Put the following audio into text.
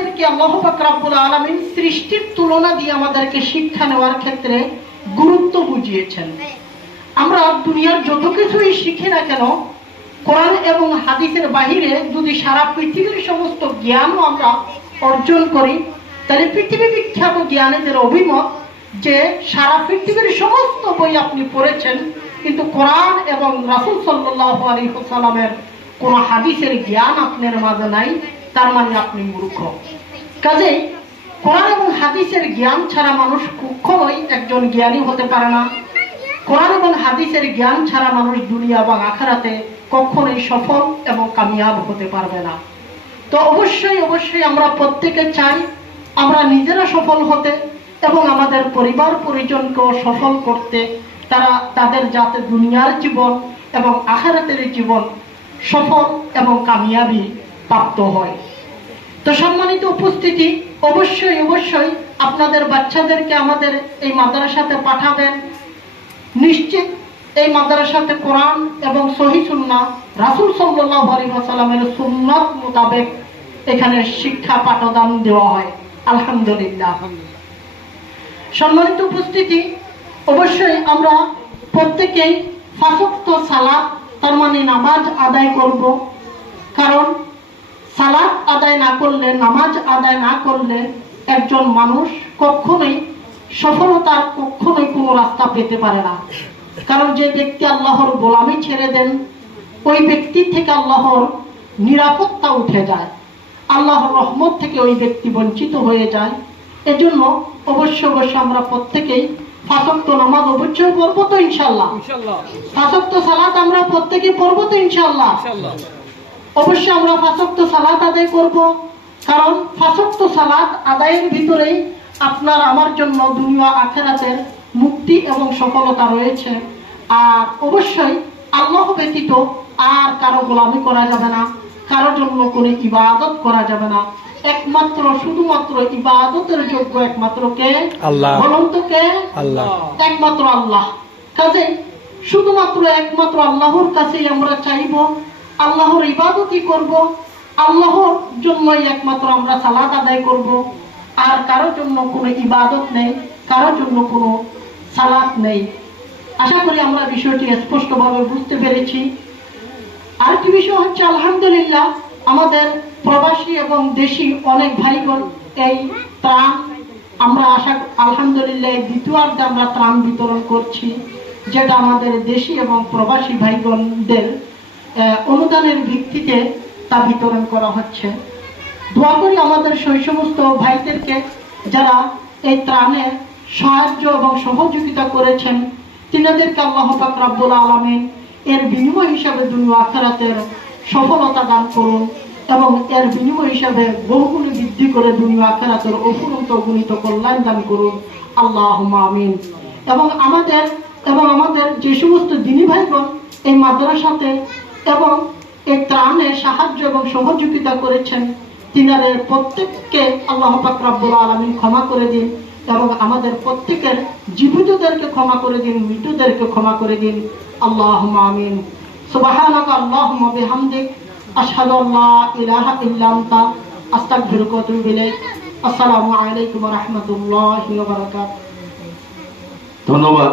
আমাদেরকে আল্লাহ পাক রব্বুল আলামিন সৃষ্টির তুলনা দিয়ে আমাদেরকে শিক্ষা নেওয়ার ক্ষেত্রে গুরুত্ব বুঝিয়েছেন। আমরা দুনিয়ার যত কিছুই শিখি না কেন, কোরআন এবং হাদিসের বাহিরে যদি সারা পৃথিবীর সমস্ত জ্ঞানও আমরা অর্জন করি, তাহলে পৃথিবী বিখ্যাত জ্ঞানীদের অভিমত যে সারা পৃথিবীর সমস্ত বই আপনি পড়েছেন, কিন্তু কোরআন এবং রাসূল সাল্লাল্লাহু আলাইহি ওয়াসাল্লামের কোন হাদিসের জ্ঞান আপনার মাঝে নাই, তার মানে আপনি মূর্খ। কাজেই কোরআন এবং হাদিসের জ্ঞান ছাড়া মানুষ কখনোই একজন জ্ঞানী হতে পারে না। কোরআন এবং হাদিসের জ্ঞান ছাড়া মানুষ দুনিয়া এবং আখিরাতে কখনোই সফল এবং কামিয়াব হতে পারবে না। তো অবশ্যই আমরা প্রত্যেকে চাই আমরা নিজেরা সফল হতে এবং আমাদের পরিবার পরিজনকেও সফল করতে, তাদের যাতে দুনিয়ার জীবন এবং আখিরাতের জীবন সফল এবং কামিয়াবি প্রাপ্ত হয়। তো সম্মানিত উপস্থিতি, অবশ্যই আপনাদের বাচ্চাদেরকে আমাদের এই মাদ্রাসাতে পাঠাবেন। নিশ্চিত এই মাদ্রাসাতে কোরআন এবং সহিহ সুন্নাহ রাসূল সাল্লাল্লাহু আলাইহি ওয়াসাল্লামের সুন্নাত মোতাবেক এখানে শিক্ষা পাঠদান দেওয়া হয়। আলহামদুলিল্লাহ। সম্মানিত উপস্থিতি, অবশ্যই আমরা প্রত্যেকেই 5 ওয়াক্ত সালাত, তার মানে নামাজ আদায় করব। কারণ সালাত আদায় না করলে, নামাজ আদায় না করলে একজন মানুষ কখনোই সফলতার কোনো রাস্তা পেতে পারে না। কারণ যে ব্যক্তি আল্লাহর গোলামি ছেড়ে দেন, ওই ব্যক্তির থেকে আল্লাহর নিরাপত্তা উঠে যায়, আল্লাহর রহমত থেকে ওই ব্যক্তি বঞ্চিত হয়ে যায়। এজন্য অবশ্যই আমরা প্রত্যেকেই 5 ওয়াক্ত নামাজ অবশ্যই পড়বো তো ইনশাআল্লাহ। 5 ওয়াক্ত সালাত আমরা প্রত্যেকেই পড়বো তো ইনশাআল্লাহ। অবশ্যই আমরা 5 ওয়াক্ত সালাত আদায় করব। কারণ 5 ওয়াক্ত সালাত আদায়ের ভিতরেই আপনার আমার জন্য দুনিয়া আখিরাতের মুক্তি এবং সফলতা রয়েছে। আর অবশ্যই আল্লাহ ব্যতীত আর কারো গোলামি করা যাবে না, কারোর জন্য কোনো ইবাদত করা যাবে না। একমাত্র শুধুমাত্র ইবাদতের যোগ্য একমাত্র কে? আল্লাহ। বলুন তো কে? আল্লাহ। একমাত্র আল্লাহ। কাজে শুধুমাত্র একমাত্র আল্লাহর কাছেই আমরা চাইব, আল্লাহর ইবাদতই করব, আল্লাহর জন্যই একমাত্র আমরা সালাত আদায় করব। আর কারোর জন্য কোনো ইবাদত নেই, কারোর জন্য কোনো সালাত নেই। আশা করি আমরা বিষয়টি স্পষ্টভাবে বুঝতে পেরেছি। আরেকটি বিষয় হচ্ছে, আলহামদুলিল্লাহ, আমাদের প্রবাসী এবং দেশি অনেক ভাইগণ এই ত্রাণ আমরা আলহামদুলিল্লাহ দ্বিতীয়ার্ধে আমরা ত্রাণ বিতরণ করছি, যেটা আমাদের দেশি এবং প্রবাসী ভাইগণদের অনুদানের ভিত্তিতে তা বিতরণ করা হচ্ছে। দোয়া করি আমাদের সেই সমস্ত ভাইদেরকে যারা এই ত্রাণে সাহায্য এবং সহযোগিতা করেছেন, তিনাদেরকে আল্লাহ পাক রব্বুল আলামিন এর বিনিময় হিসাবে দুনিয়া আখিরাতের সফলতা দান করুন এবং এর বিনিময় হিসাবে বহুগুণ বৃদ্ধি করে দুনিয়া আখিরাতের অফুরন্ত গণিত কল্যাণ দান করুন। আল্লাহুম্মা আমিন। এবং আমাদের যে সমস্ত দিনী ভাইগণ এই মাদ্রাসাতে এবং এই ত্রাণে সাহায্য এবং সহযোগিতা করেছেন, তিনাদের প্রত্যেককে আল্লাহ পাক রব্বুল আলামিন ক্ষমা করে দিন এবং আমাদের প্রত্যেকের জীবিতদেরকে ক্ষমা করে দিন, মৃতদেরকে ক্ষমা করে দিন। আল্লাহুম্মা আমিন। সুবহানাকা আল্লাহুম্মা বিহামদিক, আশহাদু আল্লা ইলাহা ইল্লা আনতা, আস্তাগফিরুকা ওয়া আতুবু ইলাইক। আসসালামু আলাইকুম ওয়া রাহমাতুল্লাহি ওয়া বারাকাতুহু। ধন্যবাদ।